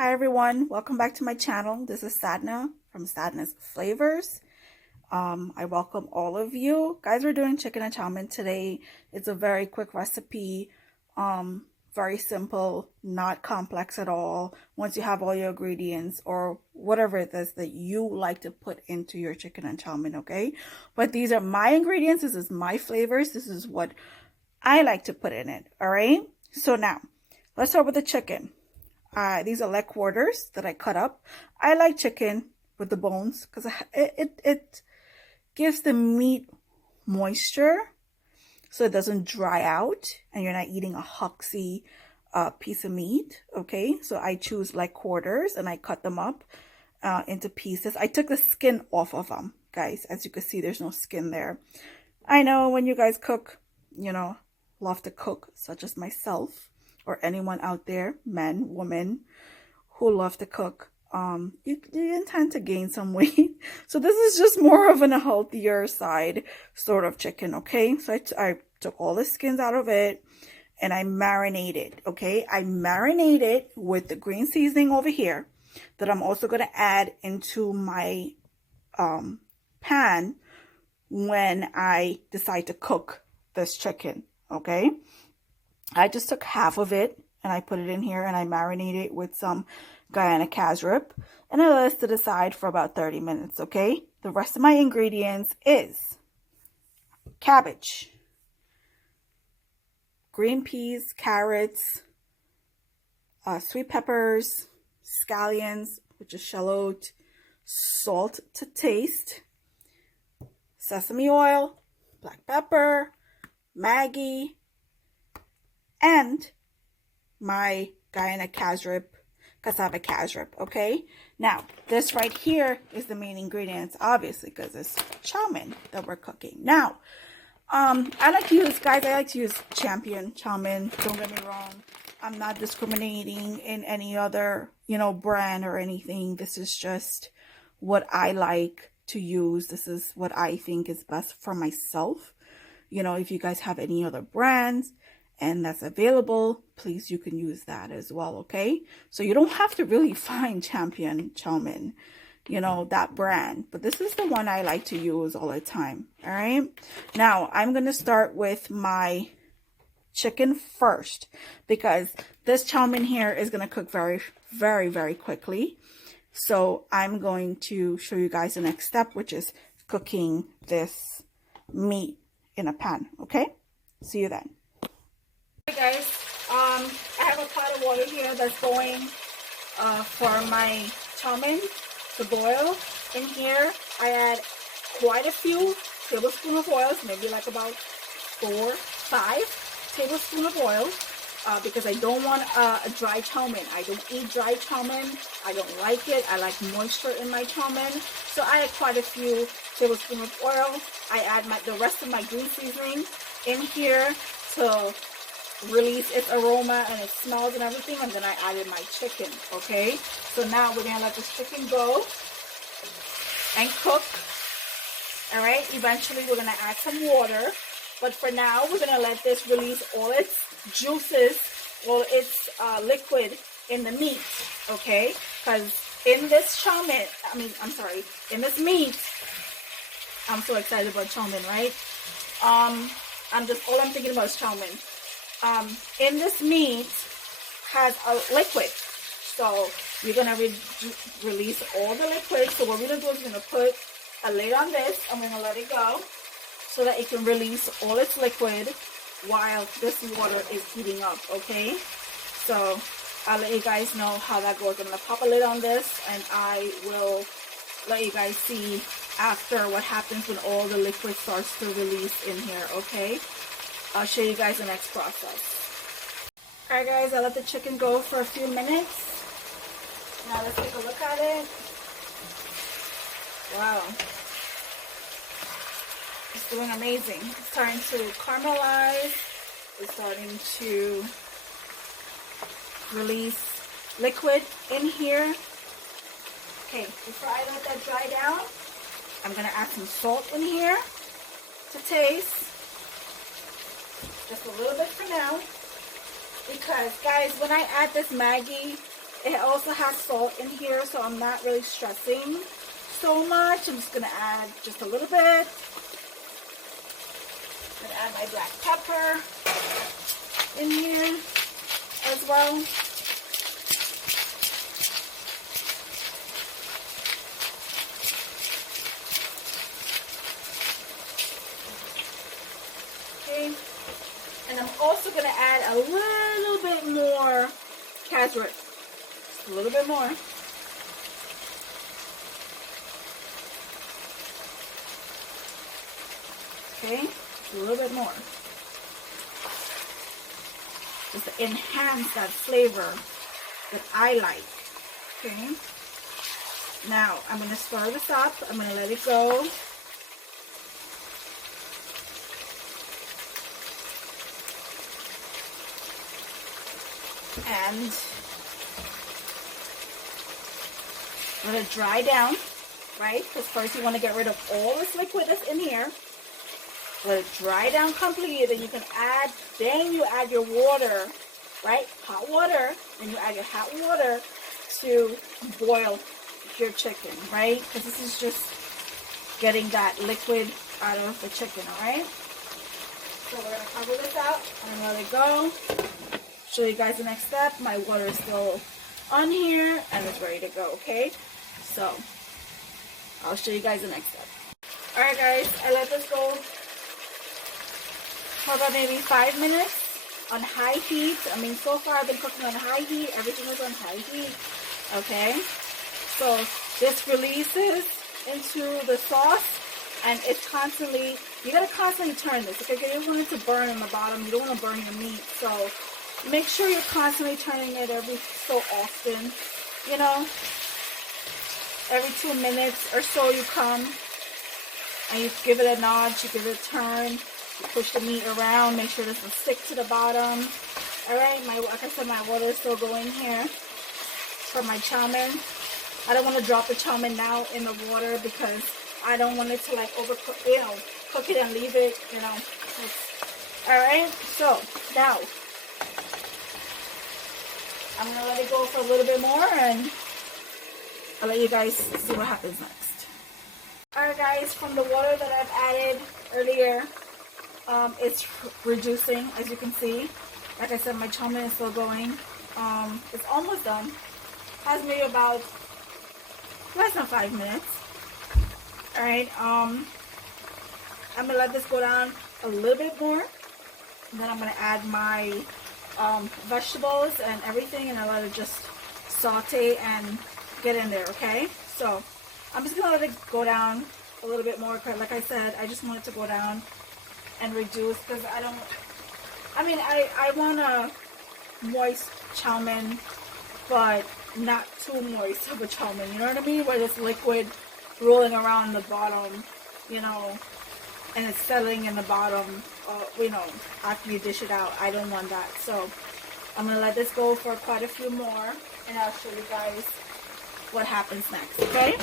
Hi everyone, welcome back to my channel. This is Sadna from Sadna's Flavors. I welcome all of you. Guys, we're doing chicken and chow mein today. It's a very quick recipe, very simple, not complex at all. Once you have all your ingredients or whatever it is that you like to put into your chicken and chow mein, okay? But these are my ingredients. This is my flavors. This is what I like to put in it, all right? So now, let's start with the chicken. These are leg quarters that I cut up. I like chicken with the bones because it gives the meat moisture so it doesn't dry out and you're not eating a huxy piece of meat, okay? So I choose leg quarters and I cut them up into pieces. I took the skin off of them, guys. As you can see, there's no skin there. I know when you guys cook, love to cook, such as myself, or anyone out there, men, women, who love to cook, you intend to gain some weight. So this is just more of a healthier side sort of chicken, okay? So I took all the skins out of it and I marinated, okay? I marinated with the green seasoning over here that I'm also going to add into my pan when I decide to cook this chicken, okay? I just took half of it and I put it in here and I marinated it with some Guyana casrip and I let it to the side for about 30 minutes, okay? The rest of my ingredients is cabbage, green peas, carrots, sweet peppers, scallions, which is shallot, salt to taste, sesame oil, black pepper, Maggi, and my Guyana cassava casrip, okay? Now, this right here is the main ingredients, obviously, because it's chow mein that we're cooking. Now, I like to use Champion chow mein. Don't get me wrong. I'm not discriminating in any other, brand or anything. This is just what I like to use. This is what I think is best for myself. If you guys have any other brands and that's available, please, you can use that as well, okay? So you don't have to really find Champion chow mein, that brand. But this is the one I like to use all the time, all right? Now, I'm going to start with my chicken first because this chow mein here is going to cook very, very, very quickly. So I'm going to show you guys the next step, which is cooking this meat in a pan, okay? See you then. Hey guys, I have a pot of water here that's going for my chow mein to boil. In here, I add quite a few tablespoons of oil, maybe like about 4-5 tablespoons of oil, because I don't want a dry chow mein. I don't eat dry chow mein. I don't like it. I like moisture in my chow mein. So I add quite a few tablespoons of oil. I add the rest of my green seasoning in here to release its aroma and its smells and everything, and then I added my chicken, okay? So now we're gonna let this chicken go and cook. All right, eventually we're gonna add some water, but for now we're gonna let this release all its juices, all its liquid in the meat, okay? Because in this chow mein, in this meat, I'm so excited about chow mein, right? All I'm thinking about is chow mein. In this meat has a liquid, so we're gonna release all the liquid. So what we're gonna do is we're gonna put a lid on this. I'm gonna let it go so that it can release all its liquid while this water is heating up, okay? So I'll let you guys know how that goes. I'm gonna pop a lid on this and I will let you guys see after what happens when all the liquid starts to release in here, okay? I'll show you guys the next process. Alright guys, I let the chicken go for a few minutes. Now let's take a look at it. Wow. It's doing amazing. It's starting to caramelize. It's starting to release liquid in here. Okay, before I let that dry down, I'm going to add some salt in here to taste. Just a little bit for now, because guys, when I add this Maggi It also has salt in here, so I'm not really stressing so much. I'm just going to add just a little bit. I'm going to add my black pepper in here as well. Okay. And I'm also going to add a little bit more carrot. Just a little bit more. Okay, just a little bit more. Just to enhance that flavor that I like. Okay. Now, I'm going to stir this up. I'm going to let it go. And let it dry down, right? Because first you want to get rid of all this liquid that's in here. Let it dry down completely. Then you can add, then you add your water, right? Hot water. Then you add your hot water to boil your chicken, right? Because this is just getting that liquid out of the chicken, all right? So we're going to cover this out and let it go. Show you guys the next step. My water is still on here and it's ready to go, okay? So I'll show you guys the next step. All right, guys, I let this go for about maybe 5 minutes on high heat. I mean, so far I've been cooking on high heat. Everything is on high heat, okay? So this releases into the sauce, and it's constantly, you gotta constantly turn this, okay? You don't want it to burn on the bottom. You don't want to burn your meat, so make sure you're constantly turning it every so often, you know? Every 2 minutes or so you come and you give it a nod, you give it a turn, you push the meat around, make sure it doesn't stick to the bottom. Alright, like I said, my water is still going here for my Chowmain. I don't want to drop the Chowmain now in the water because I don't want it to like overcook, you know, cook it and leave it, you know. Alright, so now I'm going to let it go for a little bit more and I'll let you guys see what happens next. Alright guys, from the water that I've added earlier, it's reducing, as you can see. Like I said, my Chowmain is still going. It's almost done. Has maybe about less than 5 minutes. Alright, I'm going to let this go down a little bit more. And then I'm going to add my vegetables and everything, and I'll let it just saute and get in there, okay? So I'm just gonna let it go down a little bit more because, like I said, I just want it to go down and reduce because I want a moist Chowmain, but not too moist of a Chowmain, you know what I mean? Where there's liquid rolling around in the bottom, you know, and it's settling in the bottom, you know, after you dish it out. I don't want that. So I'm going to let this go for quite a few more, and I'll show you guys what happens next, okay?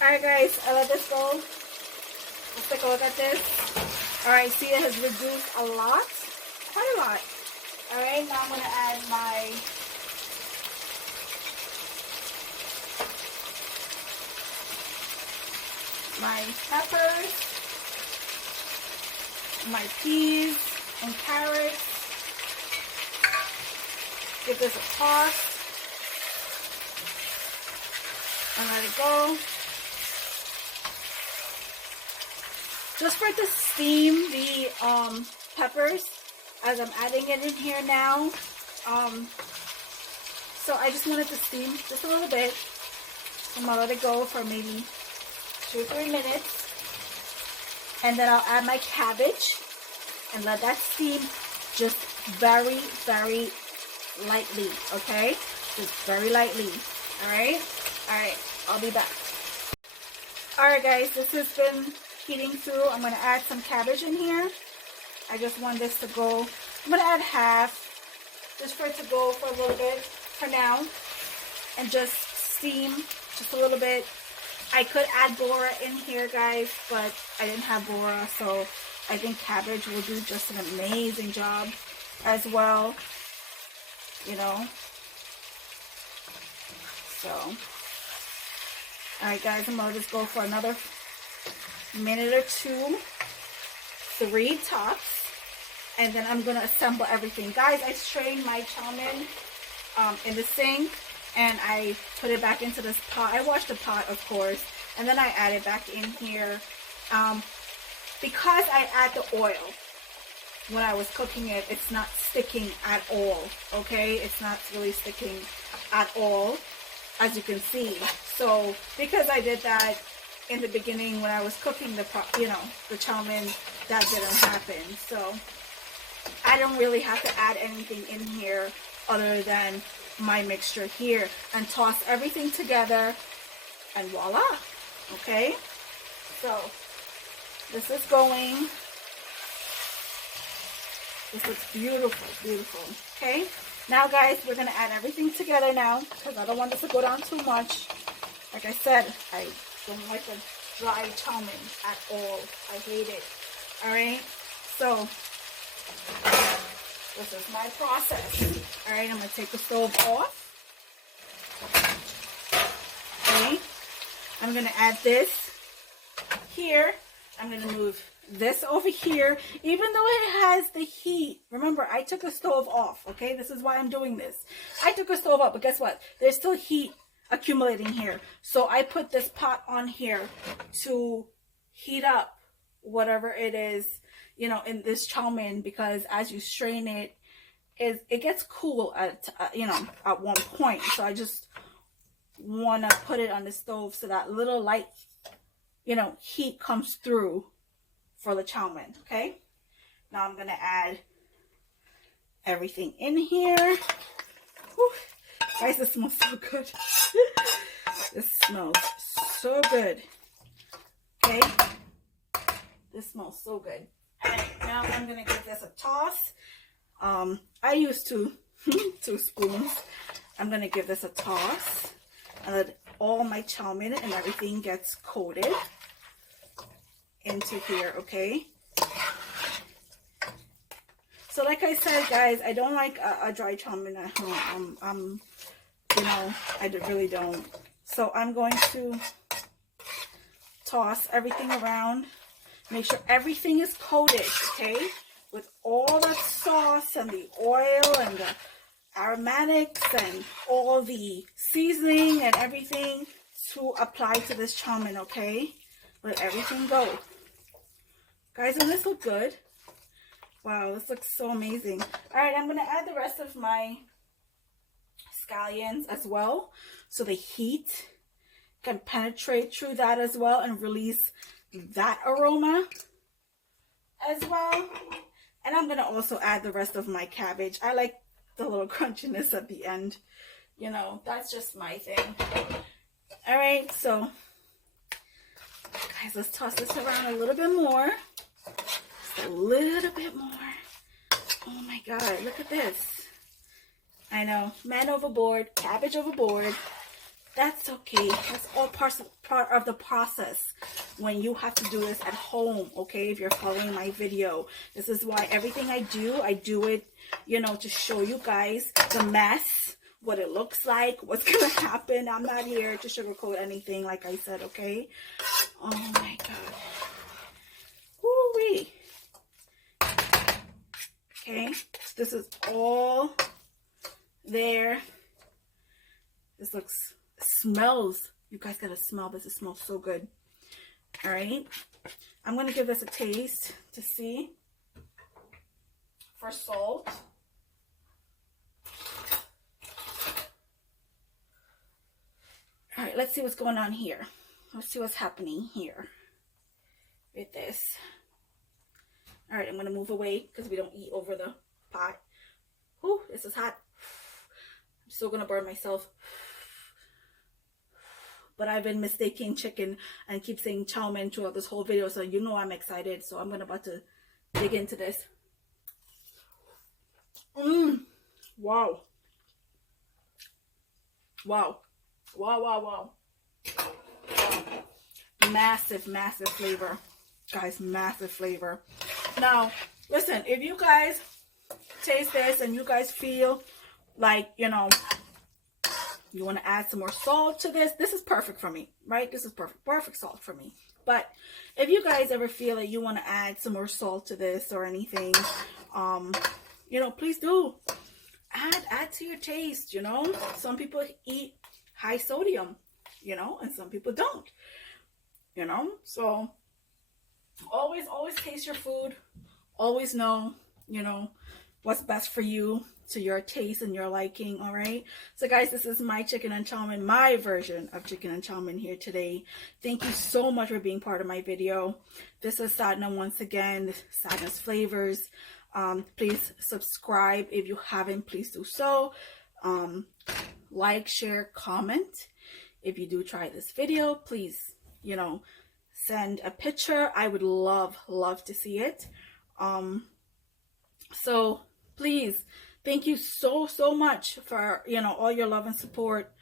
Alright guys, I let this go. Let's take a look at this. Alright, see, it has reduced a lot, quite a lot. Alright, now I'm going to add my peppers, my peas and carrots. Give this a toss and let it go. Just for it to steam the peppers as I'm adding it in here now. So I just want it to steam just a little bit. I'm gonna let it go for maybe 2 or 3 minutes, and then I'll add my cabbage and let that steam just very, very lightly, okay? Just very lightly. Alright, I'll be back. Alright guys, this has been heating through. I'm going to add some cabbage in here. I just want this to go, I'm going to add half just for it to go for a little bit for now and just steam just a little bit. I could add bora in here guys, but I didn't have bora, so I think cabbage will do just an amazing job as well, you know. So, alright guys, I'm gonna just go for another minute or two, 3 tops, and then I'm gonna assemble everything. Guys, I strained my Chowmain in the sink, and I put it back into this pot. I washed the pot, of course, and then I add it back in here. Because I add the oil when I was cooking it, it's not sticking at all, okay? It's not really sticking at all, as you can see. So because I did that in the beginning when I was cooking the Chowmain, that didn't happen. So I don't really have to add anything in here other than my mixture here, and toss everything together, and voila. Okay, so this is going. This looks beautiful, beautiful. Okay, now guys, we're gonna add everything together now because I don't want this to go down too much. Like I said, I don't like the dry Chowmain at all. I hate it. All right, so this is my process. All right, I'm gonna take the stove off. Okay, I'm gonna add this here. I'm gonna move this over here, even though it has the heat. Remember, I took the stove off. Okay, this is why I'm doing this. I took the stove off, but guess what? There's still heat accumulating here. So I put this pot on here to heat up whatever it is, you know, in this Chowmain, because as you strain it, it gets cool at at one point. So I just want to put it on the stove so that little light, heat comes through for the Chowmain. Okay, now I'm gonna add everything in here. Whew. Guys, this smells so good. This smells so good. Okay, this smells so good. All right, now I'm gonna give this a toss. I used 2 spoons. I'm gonna give this a toss, and let all my Chowmain and everything gets coated into here. Okay, so like I said, guys, I don't like a dry Chowmain at home. I really don't. So I'm going to toss everything around, make sure everything is coated, okay, with all the sauce and the oil and the aromatics and all the seasoning and everything to apply to this Chowmain. Okay, let everything go. Guys, doesn't this look good? Wow, this looks so amazing. All right, I'm going to add the rest of my scallions as well, so the heat can penetrate through that as well and release that aroma as well. And I'm going to also add the rest of my cabbage. I like the little crunchiness at the end. That's just my thing. All right, so guys, let's toss this around a little bit more. Just a little bit more. Oh my God, look at this. I know, man overboard, cabbage overboard. That's okay. That's all part of the process when you have to do this at home, okay? If you're following my video, this is why everything I do it, to show you guys the mess, what it looks like, what's gonna happen. I'm not here to sugarcoat anything, like I said, okay? Oh my God. Woo-wee. Okay, this is all there. This smells, you guys gotta smell this. It smells so good. All right, I'm gonna give this a taste to see for salt. All right, let's see what's going on here. Let's see what's happening here with this. All right, I'm gonna move away because we don't eat over the pot. Ooh, this is hot. I'm still gonna burn myself. But I've been mistaking chicken and keep saying Chowmain throughout this whole video, so I'm excited. So I'm about to dig into this. Wow. Wow. Wow, wow, wow. Massive, massive flavor. Guys, massive flavor. Now, listen, if you guys taste this and you guys feel like, You want to add some more salt to this. This is perfect for me, right? This is perfect salt for me. But if you guys ever feel that you want to add some more salt to this or anything, you know, please do. Add to your taste, you know. Some people eat high sodium, you know, and some people don't, you know. So always taste your food. Always know, you know, what's best for you, to your taste and your liking. All right, so guys, this is my chicken and chow mein, my version of chicken and chow mein here today. Thank you so much for being part of my video. This is Sadna once again, Sadna's Flavors. Please subscribe if you haven't. Please do so. Like, share, comment. If you do try this video, please, you know, send a picture. I would love to see it. So please, thank you so much for, you know, all your love and support.